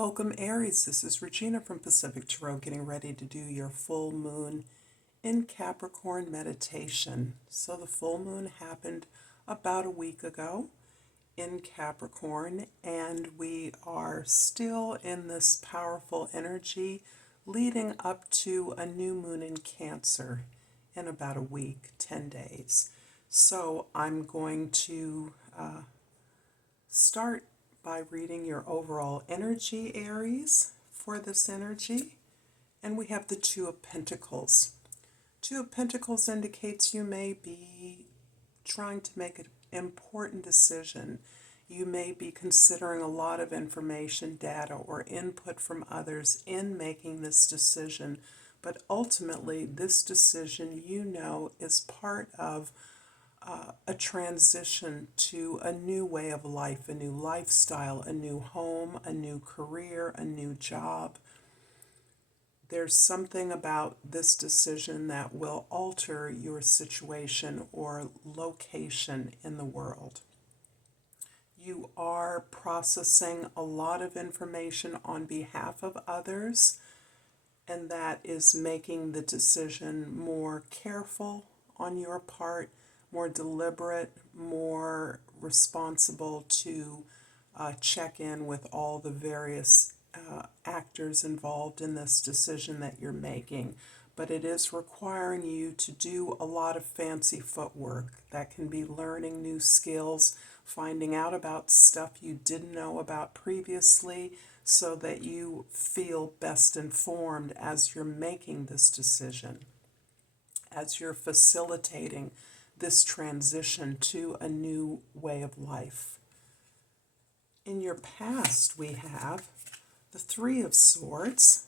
Welcome, Aries. This is Regina from Pacific Tarot, getting ready to do your full moon in Capricorn meditation. So the full moon happened about a week ago in Capricorn, and we are still in this powerful energy leading up to a new moon in Cancer in about a week, 10 days. So I'm going to start by reading your overall energy, Aries, for this energy. And we have the Two of Pentacles. Two of Pentacles indicates you may be trying to make an important decision. You may be considering a lot of information, data, or input from others in making this decision. But ultimately, this decision, is part of a transition to a new way of life, a new lifestyle, a new home, a new career, a new job. There's something about this decision that will alter your situation or location in the world. You are processing a lot of information on behalf of others, and that is making the decision more careful on your part, more deliberate, more responsible to check in with all the various actors involved in this decision that you're making. But it is requiring you to do a lot of fancy footwork. That can be learning new skills, finding out about stuff you didn't know about previously, so that you feel best informed as you're making this decision, as you're facilitating this transition to a new way of life. In your past, we have the Three of Swords,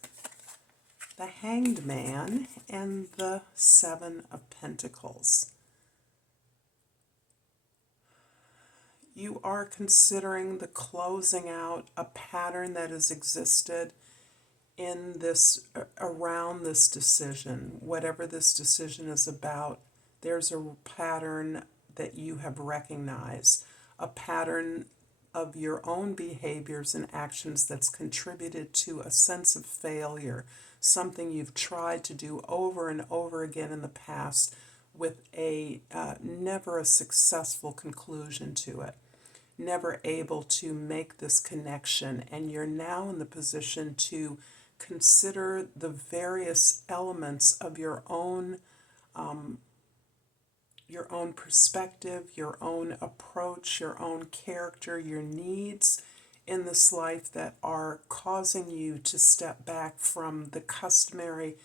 the Hanged Man, and the Seven of Pentacles. You are considering the closing out a pattern that has existed in this, around this decision. Whatever this decision is about, there's a pattern that you have recognized, a pattern of your own behaviors and actions that's contributed to a sense of failure, something you've tried to do over and over again in the past with never a successful conclusion to it, never able to make this connection. And you're now in the position to consider the various elements of your own perspective, your own approach, your own character, your needs in this life that are causing you to step back from the customary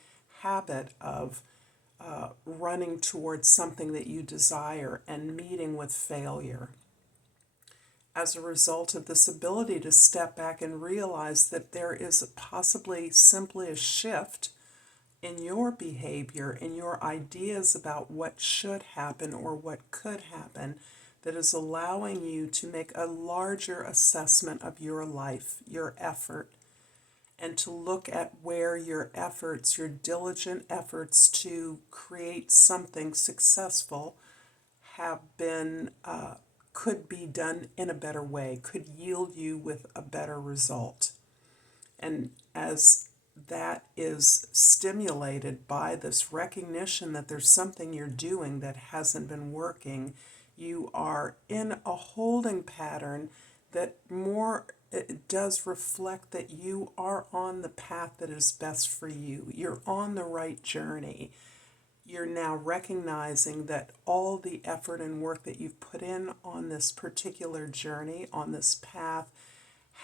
habit of running towards something that you desire and meeting with failure. As a result of this ability to step back and realize that there is possibly simply a shift in your behavior, in your ideas about what should happen or what could happen, that is allowing you to make a larger assessment of your life, your effort, and to look at where your efforts, your diligent efforts to create something successful have been, could be done in a better way, could yield you with a better result. And as that is stimulated by this recognition that there's something you're doing that hasn't been working, you are in a holding pattern that it does reflect that you are on the path that is best for you. You're on the right journey. You're now recognizing that all the effort and work that you've put in on this particular journey, on this path,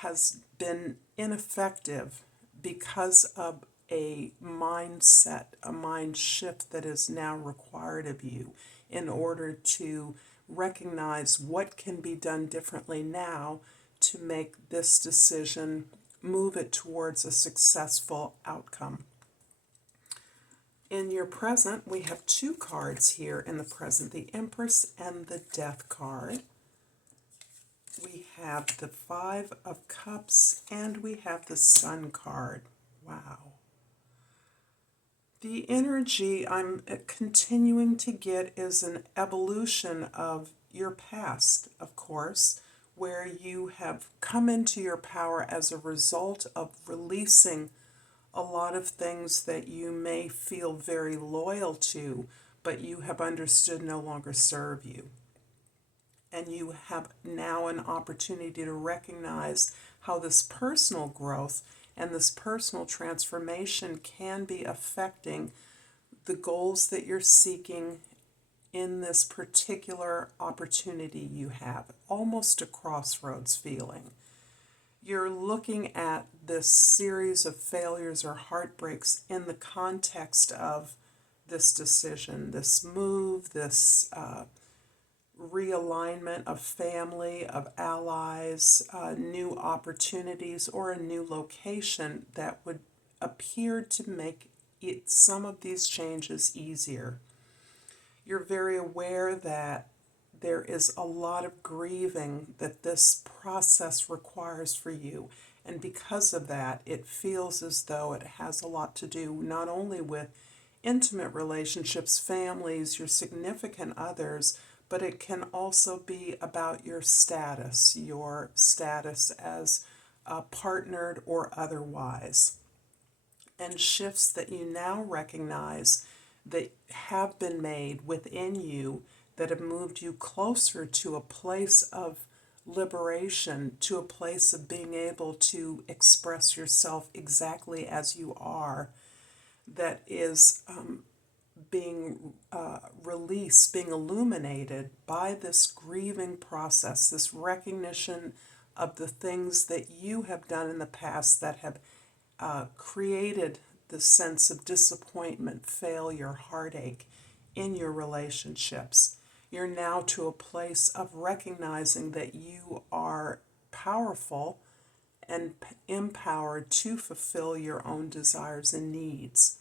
has been ineffective because of a mindset, a mind shift that is now required of you in order to recognize what can be done differently now to make this decision, move it towards a successful outcome. In your present, we have two cards here in the present, the Empress and the Death card. We have the Five of Cups, and we have the Sun card. Wow. The energy I'm continuing to get is an evolution of your past, of course, where you have come into your power as a result of releasing a lot of things that you may feel very loyal to, but you have understood no longer serve you. And you have now an opportunity to recognize how this personal growth and this personal transformation can be affecting the goals that you're seeking in this particular opportunity you have, almost a crossroads feeling. You're looking at this series of failures or heartbreaks in the context of this decision, this move, this realignment of family, of allies, new opportunities, or a new location that would appear to make some of these changes easier. You're very aware that there is a lot of grieving that this process requires for you. And because of that, it feels as though it has a lot to do not only with intimate relationships, families, your significant others, but it can also be about your status as partnered or otherwise. And shifts that you now recognize that have been made within you that have moved you closer to a place of liberation, to a place of being able to express yourself exactly as you are, that is being released, being illuminated by this grieving process, this recognition of the things that you have done in the past that have created the sense of disappointment, failure, heartache in your relationships. You're now to a place of recognizing that you are powerful and empowered to fulfill your own desires and needs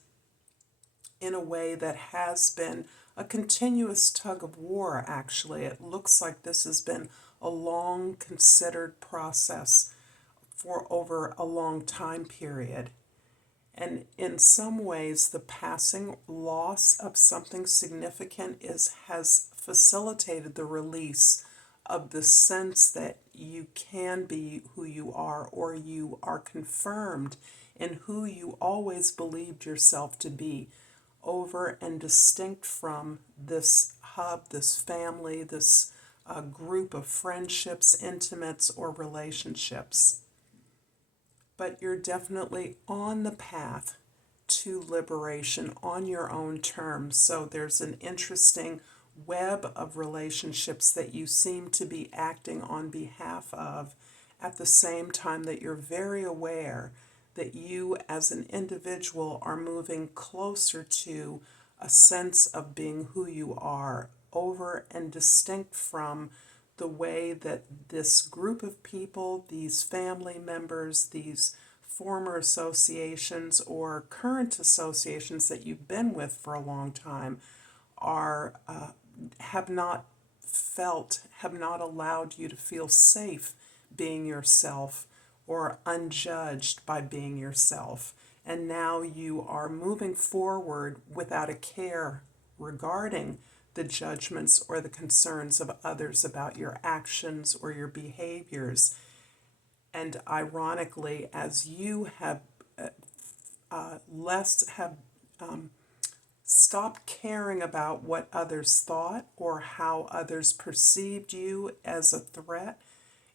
in a way that has been a continuous tug of war, actually. It looks like this has been a long considered process for over a long time period. And in some ways, the passing loss of something significant has facilitated the release of the sense that you can be who you are, or you are confirmed in who you always believed yourself to be, over and distinct from this hub, this family, this group of friendships, intimates, or relationships. But you're definitely on the path to liberation on your own terms. So there's an interesting web of relationships that you seem to be acting on behalf of, at the same time that you're very aware that you as an individual are moving closer to a sense of being who you are, over and distinct from the way that this group of people, these family members, these former associations or current associations that you've been with for a long time are have not allowed you to feel safe being yourself or unjudged by being yourself. And now you are moving forward without a care regarding the judgments or the concerns of others about your actions or your behaviors. And ironically, as you have stopped caring about what others thought or how others perceived you as a threat,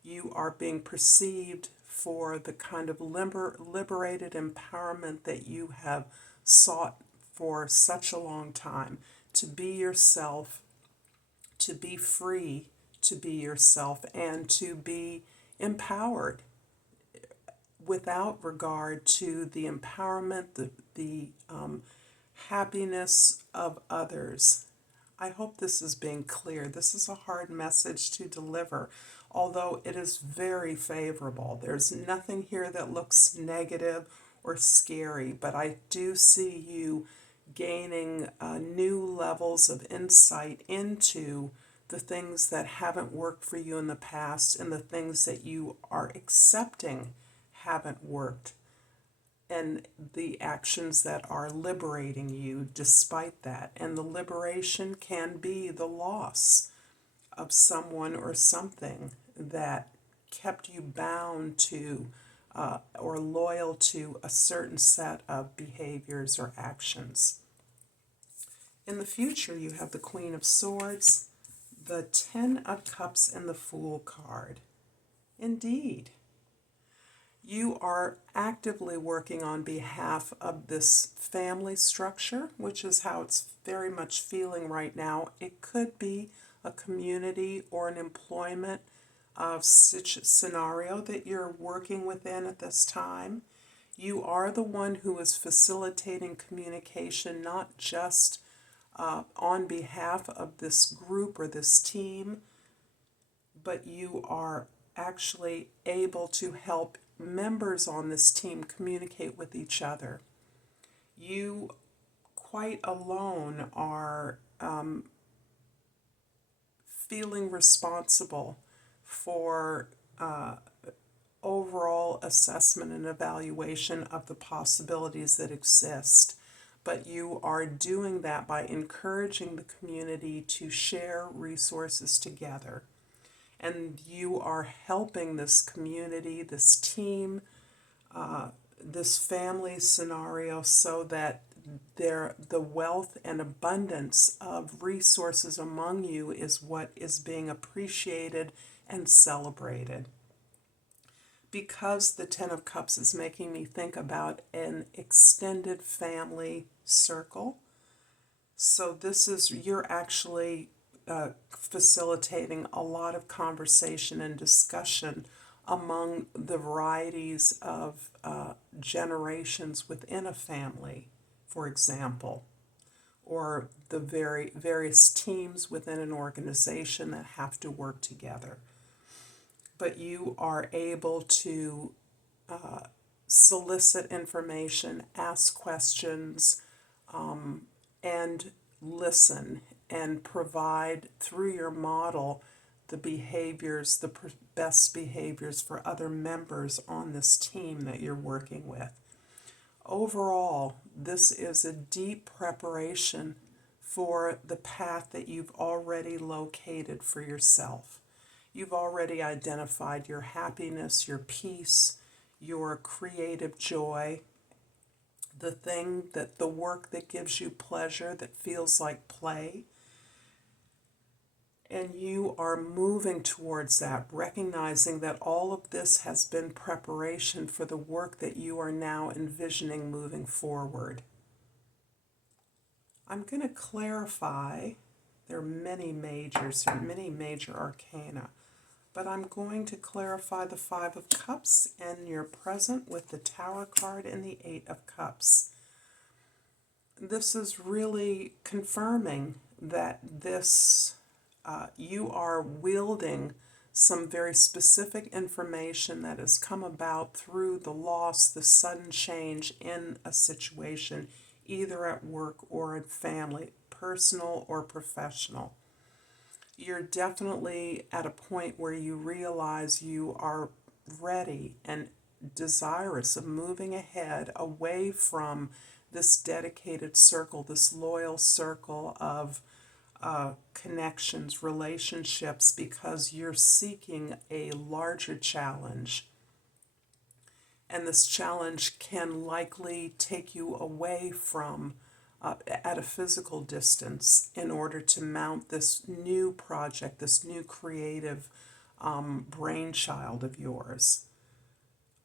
you are being perceived for the kind of liberated empowerment that you have sought for such a long time, to be yourself, to be free to be yourself, and to be empowered without regard to the empowerment, the happiness of others. I hope this is being clear. This is a hard message to deliver, although it is very favorable. There's nothing here that looks negative or scary, but I do see you gaining new levels of insight into the things that haven't worked for you in the past and the things that you are accepting haven't worked, and the actions that are liberating you despite that. And the liberation can be the loss of someone or something that kept you bound to or loyal to a certain set of behaviors or actions. In the future, you have the Queen of Swords, the Ten of Cups, and the Fool card. Indeed, you are actively working on behalf of this family structure, which is how it's very much feeling right now. It could be a community or an employment scenario that you're working within at this time. You are the one who is facilitating communication, not just on behalf of this group or this team, but you are actually able to help members on this team communicate with each other. You quite alone are feeling responsible for overall assessment and evaluation of the possibilities that exist. But you are doing that by encouraging the community to share resources together. And you are helping this community, this team, this family scenario so that the wealth and abundance of resources among you is what is being appreciated and celebrated. Because the Ten of Cups is making me think about an extended family circle, so you're actually facilitating a lot of conversation and discussion among the varieties of generations within a family, for example, or the various teams within an organization that have to work together. But you are able to solicit information, ask questions, and listen and provide through your model the behaviors, the best behaviors for other members on this team that you're working with. Overall, this is a deep preparation for the path that you've already located for yourself. You've already identified your happiness, your peace, your creative joy, the work that gives you pleasure, that feels like play. And you are moving towards that, recognizing that all of this has been preparation for the work that you are now envisioning moving forward. I'm going to clarify, there are many major arcana, but I'm going to clarify the Five of Cups and your present with the Tower card and the Eight of Cups. This is really confirming that you are wielding some very specific information that has come about through the loss, the sudden change in a situation, either at work or in family, personal or professional. You're definitely at a point where you realize you are ready and desirous of moving ahead away from this dedicated circle, this loyal circle of connections, relationships, because you're seeking a larger challenge. And this challenge can likely take you away from at a physical distance in order to mount this new project, this new creative brainchild of yours.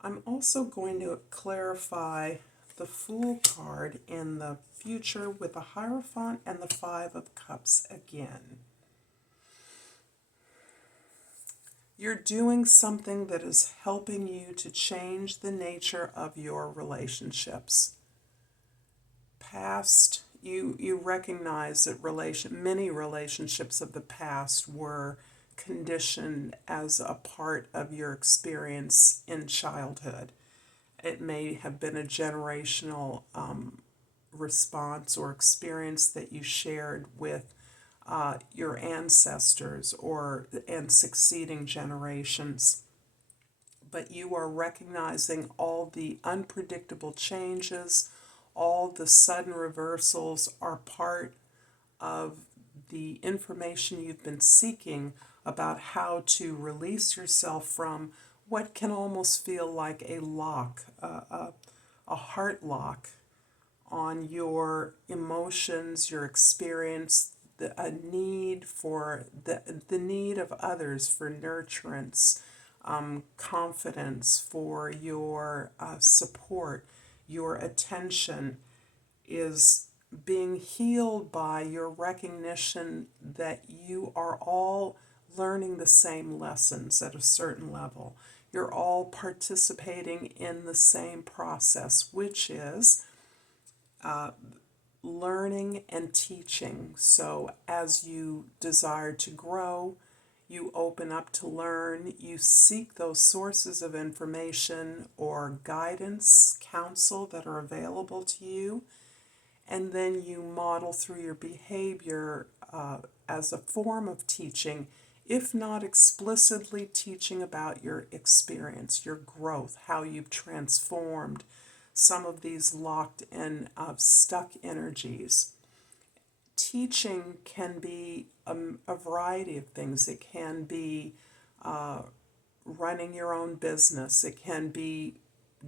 I'm also going to clarify the Fool card in the future with the Hierophant and the Five of Cups again. You're doing something that is helping you to change the nature of your relationships. Past, you recognize that many relationships of the past were conditioned as a part of your experience in childhood. It may have been a generational response or experience that you shared with your ancestors and succeeding generations. But you are recognizing all the unpredictable changes, all the sudden reversals are part of the information you've been seeking about how to release yourself from what can almost feel like a lock, a heart lock on your emotions, your experience, a need for the need of others for nurturance, confidence, for your support, your attention is being healed by your recognition that you are all learning the same lessons at a certain level. You're all participating in the same process, which is learning and teaching. So as you desire to grow, you open up to learn, you seek those sources of information or guidance, counsel that are available to you, and then you model through your behavior as a form of teaching, if not explicitly teaching about your experience, your growth, how you've transformed some of these locked in, stuck energies. Teaching can be a variety of things. It can be running your own business. It can be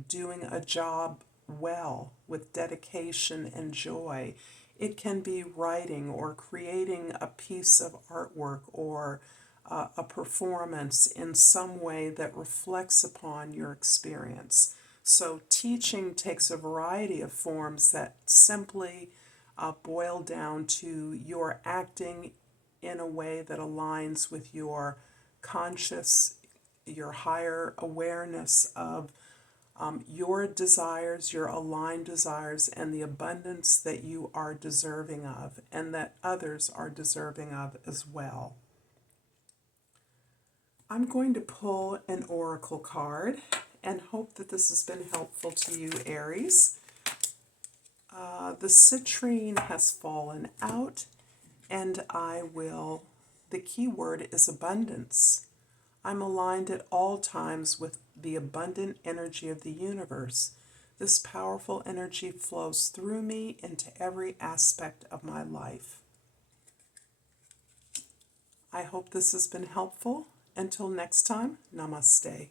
doing a job well with dedication and joy. It can be writing or creating a piece of artwork or a performance in some way that reflects upon your experience. So teaching takes a variety of forms that simply boil down to your acting in a way that aligns with your conscious, your higher awareness of your desires, your aligned desires, and the abundance that you are deserving of and that others are deserving of as well. I'm going to pull an oracle card and hope that this has been helpful to you, Aries. The citrine has fallen out, and the key word is abundance. I'm aligned at all times with the abundant energy of the universe. This powerful energy flows through me into every aspect of my life. I hope this has been helpful. Until next time, namaste.